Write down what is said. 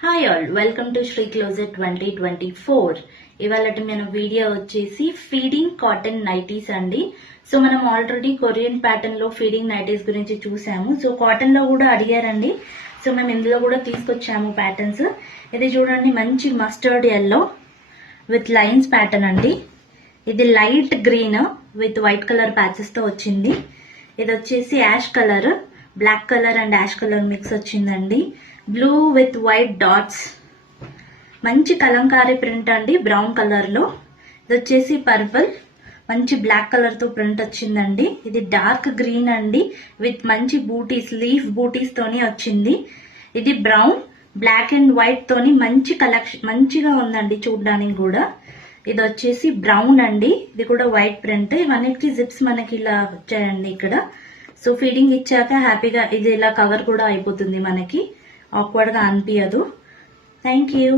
Hi all, welcome to Sri Closet 2024. ఇవాళ మన video వచ్చేసి ఫీడింగ్ కాటన్ నైటీస్ అండి. సో మనం ఆల్రెడీ కొరియన్ ప్యాటర్న్ లో ఫీడింగ్ నైటీస్ గురించి చూసాము. సో కాటన్ లో కూడా అడిగారండి. సో మేము ఇందులో కూడా తీసుకొచ్చాము ప్యాటర్న్స్. ఇది చూడండి, మంచి mustard yellow with lines pattern అండి. ఇది light green with white colour patches తో వచ్చింది. ఇది వచ్చేసి ash colour, black colour and ash colour mix వచ్చిందండి. బ్లూ విత్ వైట్ డాట్స్, మంచి కలంకారీ ప్రింట్ అండి, బ్రౌన్ కలర్ లో. ఇది వచ్చేసి పర్పుల్, మంచి బ్లాక్ కలర్ తో ప్రింట్ వచ్చిందండి. ఇది డార్క్ గ్రీన్ అండి విత్ మంచి బూటీస్, లీఫ్ బూటీస్ తోని వచ్చింది. ఇది బ్రౌన్, బ్లాక్ అండ్ వైట్ తోని మంచి కలెక్షన్, మంచిగా ఉందండి చూడడానికి కూడా. ఇది వచ్చేసి బ్రౌన్ అండి, ఇది కూడా వైట్ ప్రింట్. ఇవన్నిటికీ జిప్స్ మనకి ఇలా వచ్చాయండి ఇక్కడ. సో ఫీడింగ్ ఇచ్చాక హ్యాపీగా ఇది ఇలా కవర్ కూడా అయిపోతుంది, మనకి ఆక్వర్డ్ గా అనిపించదు. Thank you.